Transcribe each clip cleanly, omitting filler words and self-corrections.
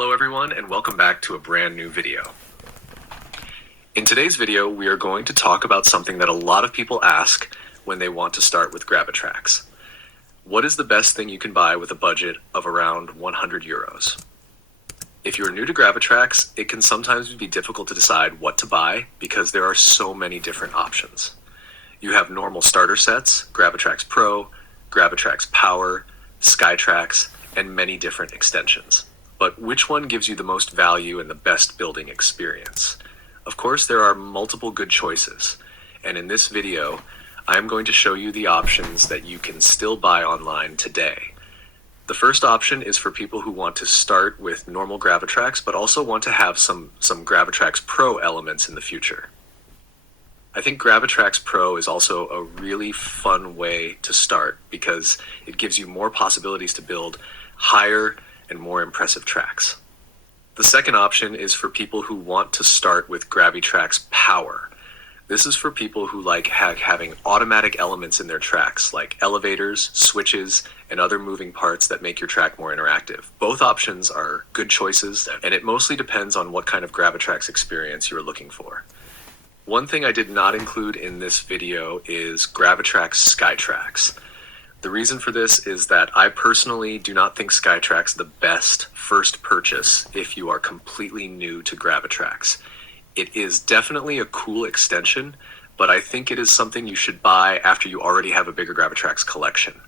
Hello everyone, and welcome back to a brand new video. In today's video, we are going to talk about something that a lot of people ask when they want to start with GraviTrax. What is the best thing you can buy with a budget of around 100 euros? If you're new to GraviTrax, it can sometimes be difficult to decide what to buy because there are so many different options. You have normal starter sets, GraviTrax Pro, GraviTrax Power, SkyTrax, and many different extensions. But which one gives you the most value and the best building experience? Of course, there are multiple good choices, and in this video, I'm going to show you the options that you can still buy online today. The first option is for people who want to start with normal GraviTrax, but also want to have some GraviTrax Pro elements in the future. I think GraviTrax Pro is also a really fun way to start because it gives you more possibilities to build higher and more impressive tracks. The second option is for people who want to start with GraviTrax Power. This is for people who like having automatic elements in their tracks, like elevators, switches, and other moving parts that make your track more interactive. Both options are good choices, and it mostly depends on what kind of GraviTrax experience you're looking for. One thing I did not include in this video is GraviTrax SkyTrax. The reason for this is that I personally do not think SkyTrax is the best first purchase if you are completely new to GraviTrax. It is definitely a cool extension, but I think it is something you should buy after you already have a bigger GraviTrax collection.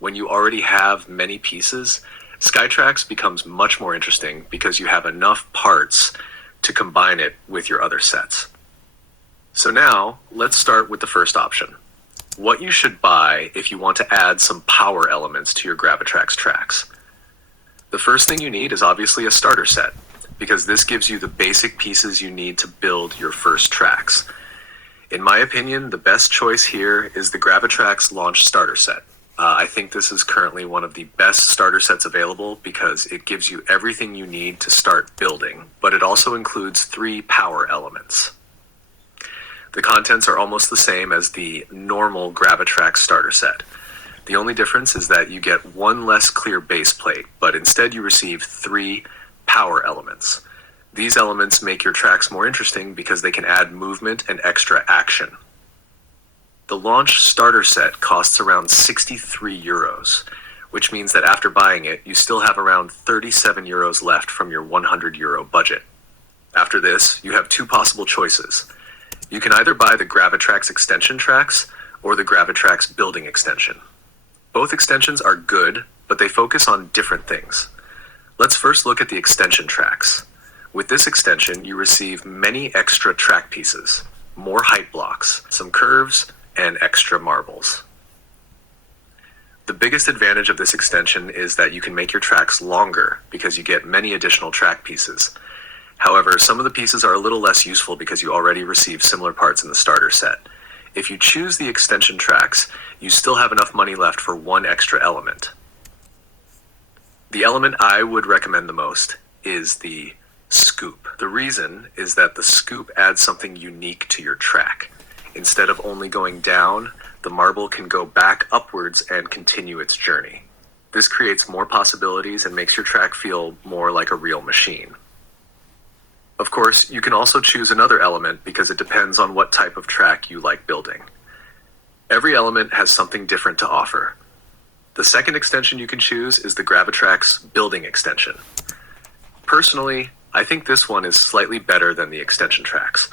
When you already have many pieces, SkyTrax becomes much more interesting because you have enough parts to combine it with your other sets. So now, let's start with the first option. What you should buy if you want to add some power elements to your GraviTrax tracks. The first thing you need is obviously a starter set, because this gives you the basic pieces you need to build your first tracks. In my opinion, the best choice here is the GraviTrax Launch Starter Set. I think this is currently one of the best starter sets available because it gives you everything you need to start building, but it also includes 3 power elements. The contents are almost the same as the normal GraviTrax starter set. The only difference is that you get 1 less clear base plate, but instead you receive 3 power elements. These elements make your tracks more interesting because they can add movement and extra action. The Launch starter set costs around 63 euros, which means that after buying it, you still have around 37 euros left from your 100 euro budget. After this, you have 2 possible choices. You can either buy the GraviTrax extension tracks or the GraviTrax building extension. Both extensions are good, but they focus on different things. Let's first look at the extension tracks. With this extension, you receive many extra track pieces, more height blocks, some curves, and extra marbles. The biggest advantage of this extension is that you can make your tracks longer because you get many additional track pieces. However, some of the pieces are a little less useful because you already receive similar parts in the starter set. If you choose the extension tracks, you still have enough money left for 1 extra element. The element I would recommend the most is the scoop. The reason is that the scoop adds something unique to your track. Instead of only going down, the marble can go back upwards and continue its journey. This creates more possibilities and makes your track feel more like a real machine. Of course, you can also choose another element because it depends on what type of track you like building. Every element has something different to offer. The second extension you can choose is the GraviTrax building extension. Personally, I think this one is slightly better than the extension tracks.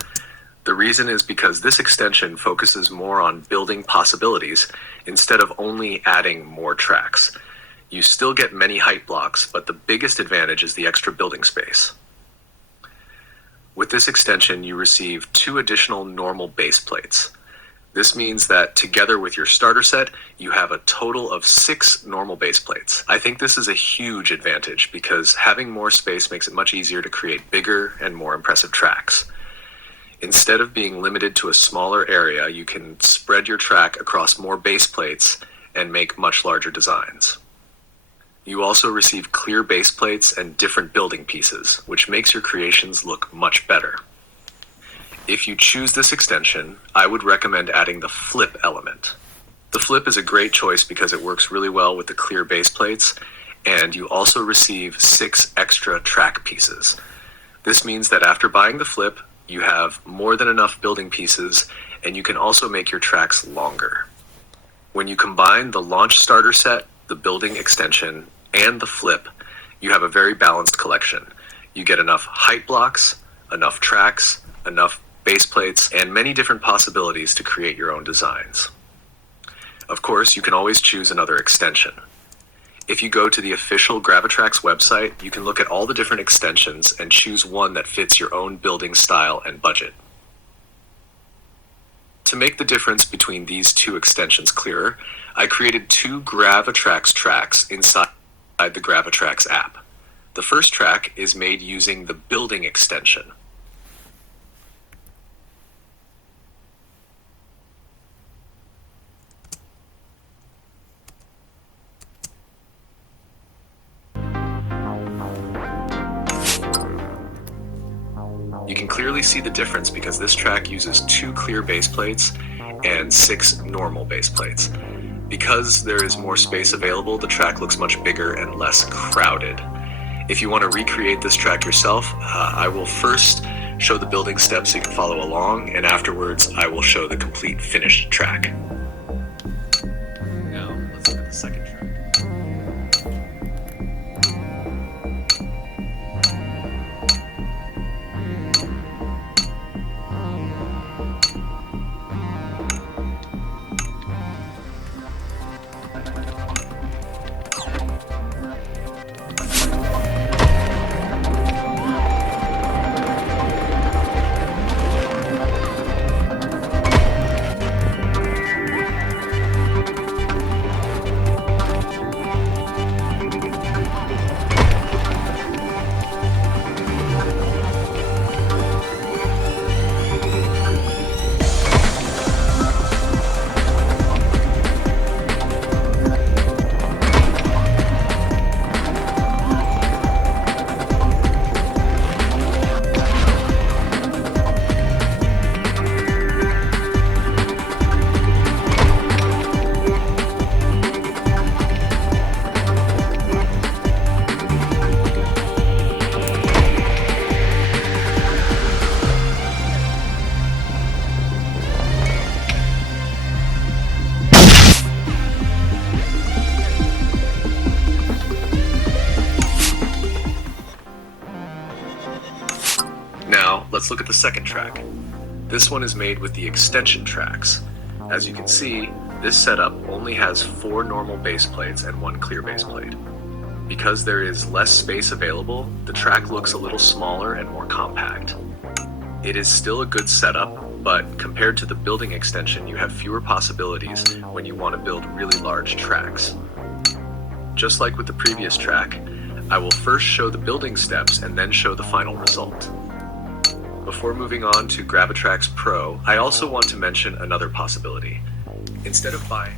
The reason is because this extension focuses more on building possibilities instead of only adding more tracks. You still get many height blocks, but the biggest advantage is the extra building space. With this extension, you receive 2 additional normal base plates. This means that together with your starter set, you have a total of 6 normal base plates. I think this is a huge advantage because having more space makes it much easier to create bigger and more impressive tracks. Instead of being limited to a smaller area, you can spread your track across more base plates and make much larger designs. You also receive clear base plates and different building pieces, which makes your creations look much better. If you choose this extension, I would recommend adding the flip element. The flip is a great choice because it works really well with the clear base plates and you also receive 6 extra track pieces. This means that after buying the flip, you have more than enough building pieces, and you can also make your tracks longer. When you combine the launch starter set, the building extension, and the flip, you have a very balanced collection. You get enough height blocks, enough tracks, enough base plates, and many different possibilities to create your own designs. Of course, you can always choose another extension. If you go to the official GraviTrax website, you can look at all the different extensions and choose one that fits your own building style and budget. To make the difference between these two extensions clearer, I created 2 GraviTrax tracks inside the GraviTrax app. The first track is made using the building extension. You can clearly see the difference because this track uses 2 clear base plates and 6 normal base plates. Because there is more space available, the track looks much bigger and less crowded. If you want to recreate this track yourself, I will first show the building steps so you can follow along, and afterwards I will show the complete finished track. Now, let's look at the second track. Now, let's look at the second track. This one is made with the extension tracks. As you can see, this setup only has 4 normal base plates and 1 clear base plate. Because there is less space available, the track looks a little smaller and more compact. It is still a good setup, but compared to the building extension, you have fewer possibilities when you want to build really large tracks. Just like with the previous track, I will first show the building steps and then show the final result. Before moving on to GraviTrax Pro, I also want to mention another possibility. Instead of buying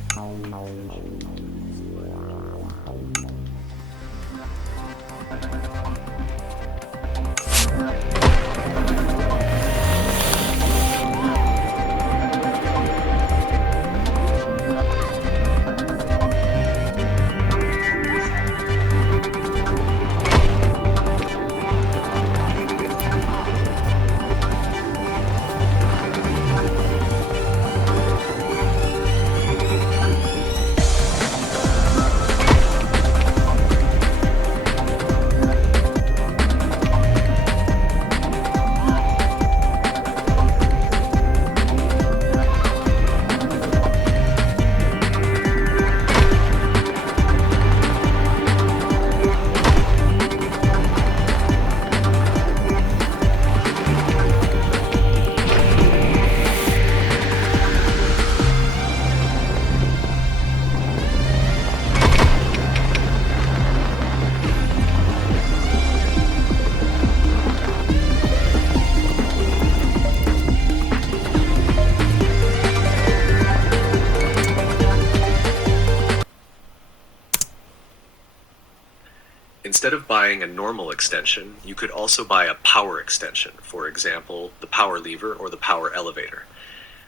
Instead of buying a normal extension, you could also buy a power extension, for example, the power lever or the power elevator.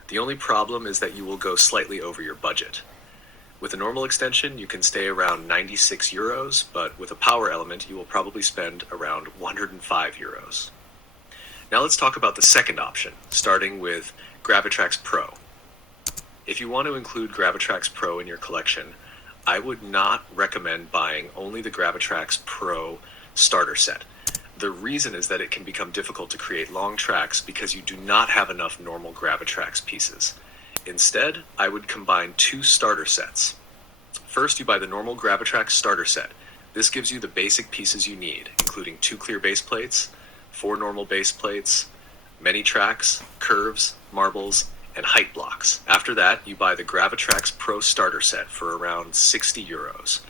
The only problem is that you will go slightly over your budget. With a normal extension, you can stay around 96 euros, but with a power element, you will probably spend around 105 euros. Now let's talk about the second option, starting with GraviTrax Pro. If you want to include GraviTrax Pro in your collection, I would not recommend buying only the GraviTrax Pro starter set. The reason is that it can become difficult to create long tracks because you do not have enough normal GraviTrax pieces. Instead, I would combine two starter sets. First, you buy the normal GraviTrax starter set. This gives you the basic pieces you need, including 2 clear base plates, 4 normal base plates, many tracks, curves, marbles, and height blocks. After that, you buy the GraviTrax Pro starter set for around 60 euros.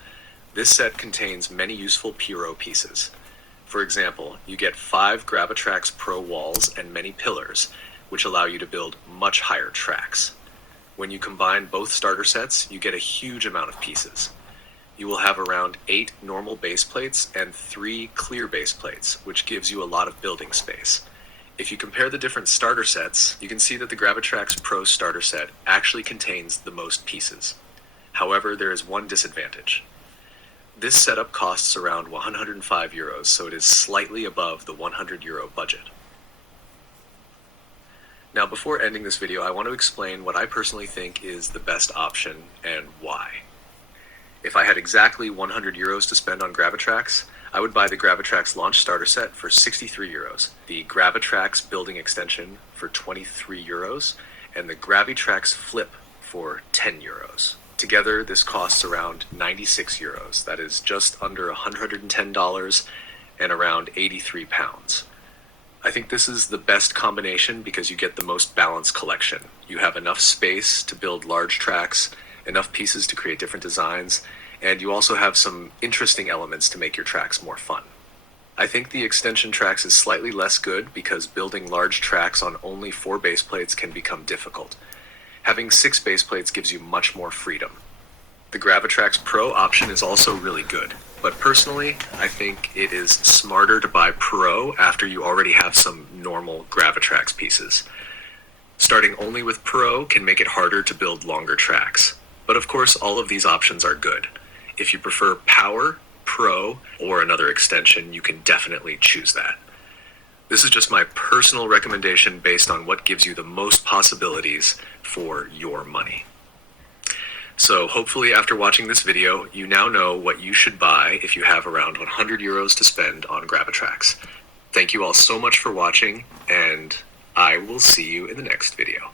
This set contains many useful Puro pieces. For example, you get 5 GraviTrax Pro walls and many pillars, which allow you to build much higher tracks. When you combine both starter sets, you get a huge amount of pieces. You will have around 8 normal base plates and 3 clear base plates, which gives you a lot of building space. If you compare the different starter sets, you can see that the GraviTrax Pro starter set actually contains the most pieces. However, there is one disadvantage. This setup costs around 105 euros, so it is slightly above the 100 euro budget. Now, before ending this video, I want to explain what I personally think is the best option and why. If I had exactly 100 euros to spend on GraviTrax, I would buy the GraviTrax Launch Starter Set for 63 euros, the GraviTrax Building Extension for 23 euros, and the GraviTrax Flip for 10 euros. Together, this costs around 96 euros. That is just under $110 and around 83 pounds. I think this is the best combination because you get the most balanced collection. You have enough space to build large tracks, enough pieces to create different designs, and you also have some interesting elements to make your tracks more fun. I think the extension tracks is slightly less good because building large tracks on only 4 base plates can become difficult. Having 6 base plates gives you much more freedom. The GraviTrax Pro option is also really good, but personally, I think it is smarter to buy Pro after you already have some normal GraviTrax pieces. Starting only with Pro can make it harder to build longer tracks, but of course all of these options are good. If you prefer Power, Pro, or another extension, you can definitely choose that. This is just my personal recommendation based on what gives you the most possibilities for your money. So hopefully after watching this video, you now know what you should buy if you have around 100 euros to spend on GraviTrax. Thank you all so much for watching, and I will see you in the next video.